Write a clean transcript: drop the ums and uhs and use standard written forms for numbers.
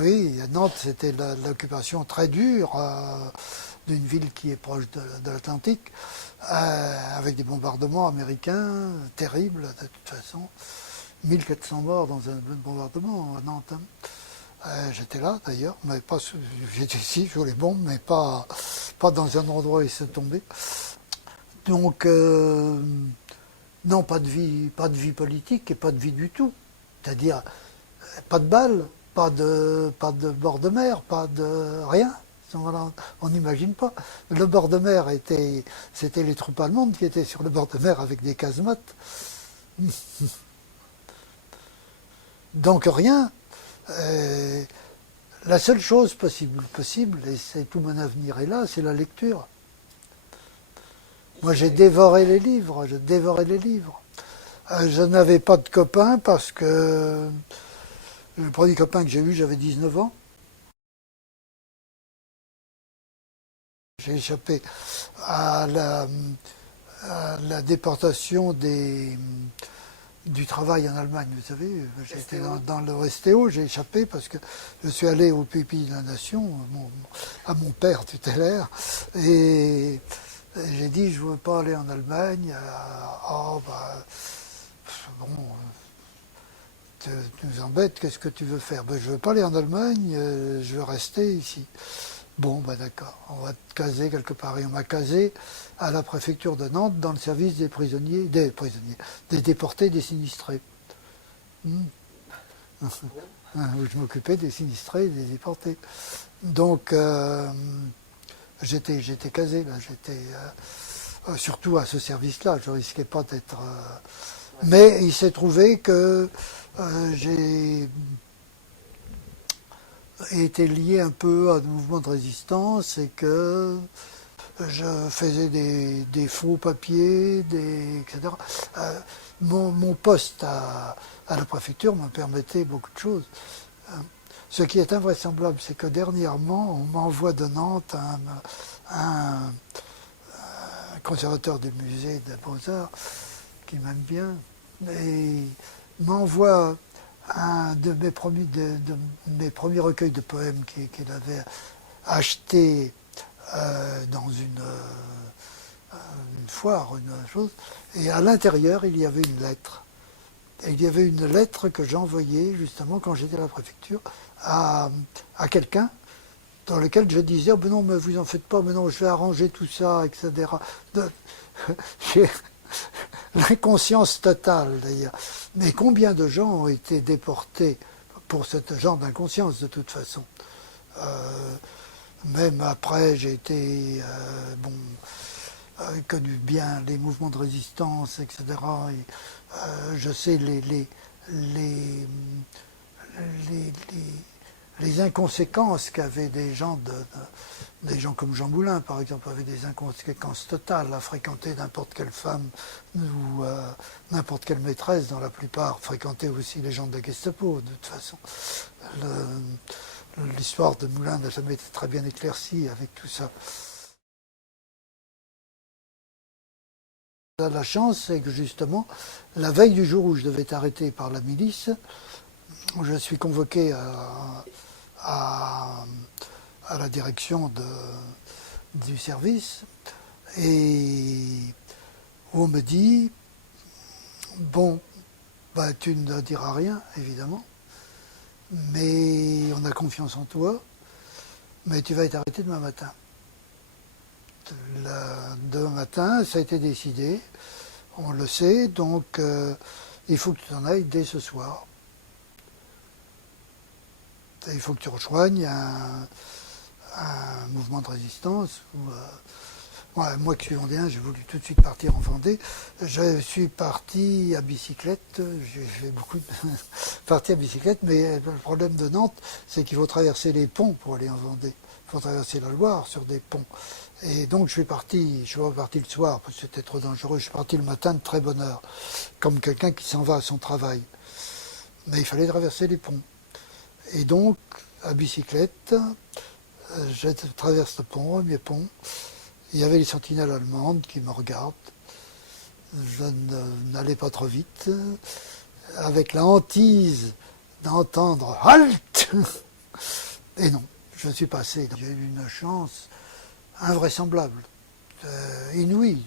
Oui, Nantes, c'était l'occupation très dure d'une ville qui est proche de l'Atlantique, avec des bombardements américains terribles, de toute façon. 1400 morts dans un bombardement à Nantes, hein. J'étais là d'ailleurs, mais pas j'étais ici sur les bombes, mais pas dans un endroit où ils se tombaient. Donc non, pas de vie politique et pas de vie du tout. C'est-à-dire pas de balles, pas de bord de mer, pas de rien. Voilà, on n'imagine pas. Le bord de mer c'était les troupes allemandes qui étaient sur le bord de mer avec des casemates. Donc rien. Euh, la seule chose possible, et c'est tout mon avenir est là, c'est la lecture. Moi, j'ai dévoré les livres, je dévorais les livres. Je n'avais pas de copains parce que le premier copain que j'ai eu, j'avais 19 ans. J'ai échappé à la déportation du travail en Allemagne. Vous savez, j'étais dans le STO, j'ai échappé parce que je suis allé au pupille de la nation, à mon père tutélaire, et j'ai dit je ne veux pas aller en Allemagne. Oh, bah, bon, tu nous embêtes, qu'est-ce que tu veux faire? Ben, je ne veux pas aller en Allemagne, je veux rester ici. Bon, ben d'accord, on va te caser quelque part. Et on m'a casé à la préfecture de Nantes dans le service des déportés, des sinistrés. Hmm. Où je m'occupais des sinistrés et des déportés. Donc, j'étais casé, là, surtout à ce service-là, je risquais pas d'être. Mais il s'est trouvé que j'ai été lié un peu à des mouvements de résistance et que je faisais des faux papiers, etc. Mon poste à la préfecture me permettait beaucoup de choses. Ce qui est invraisemblable, c'est que dernièrement, on m'envoie de Nantes un conservateur du musée des Beaux-Arts qui m'aime bien, et m'envoie un de mes premiers recueils de poèmes qu'il avait acheté dans une foire, une chose, et à l'intérieur il y avait une lettre. Et il y avait une lettre que j'envoyais justement quand j'étais à la préfecture à quelqu'un dans lequel je disais oh, ben non mais vous en faites pas, mais non je vais arranger tout ça, etc. J'ai l'inconscience totale d'ailleurs. Mais combien de gens ont été déportés pour ce genre d'inconscience de toute façon. Même après j'ai été connu bien les mouvements de résistance, etc. Et, je sais les, les, les inconséquences qu'avaient des gens comme Jean Moulin, par exemple, avaient des inconséquences totales à fréquenter n'importe quelle femme ou n'importe quelle maîtresse, dans la plupart fréquentaient aussi les gens de la Gestapo, de toute façon. L'histoire de Moulin n'a jamais été très bien éclaircie avec tout ça. La chance, c'est que justement, la veille du jour où je devais être arrêté par la milice, je suis convoqué à, à la direction du service et on me dit, bon, bah, tu ne diras rien, évidemment, mais on a confiance en toi, mais tu vas être arrêté demain matin. Demain matin, ça a été décidé, on le sait, donc il faut que tu t'en ailles dès ce soir. Il faut que tu rejoignes un mouvement de résistance. Moi qui suis vendéen, j'ai voulu tout de suite partir en Vendée. Je suis parti à bicyclette, j'ai fait beaucoup de parties à bicyclette, mais le problème de Nantes, c'est qu'il faut traverser les ponts pour aller en Vendée. Il faut traverser la Loire sur des ponts. Et donc je suis pas parti le soir parce que c'était trop dangereux, je suis parti le matin de très bonne heure, comme quelqu'un qui s'en va à son travail. Mais il fallait traverser les ponts. Et donc, à bicyclette, je traverse le pont, mes ponts. Il y avait les sentinelles allemandes qui me regardent. Je n'allais pas trop vite, avec la hantise d'entendre Halt Et non, je suis passé. J'ai eu une chance invraisemblable, inouïe.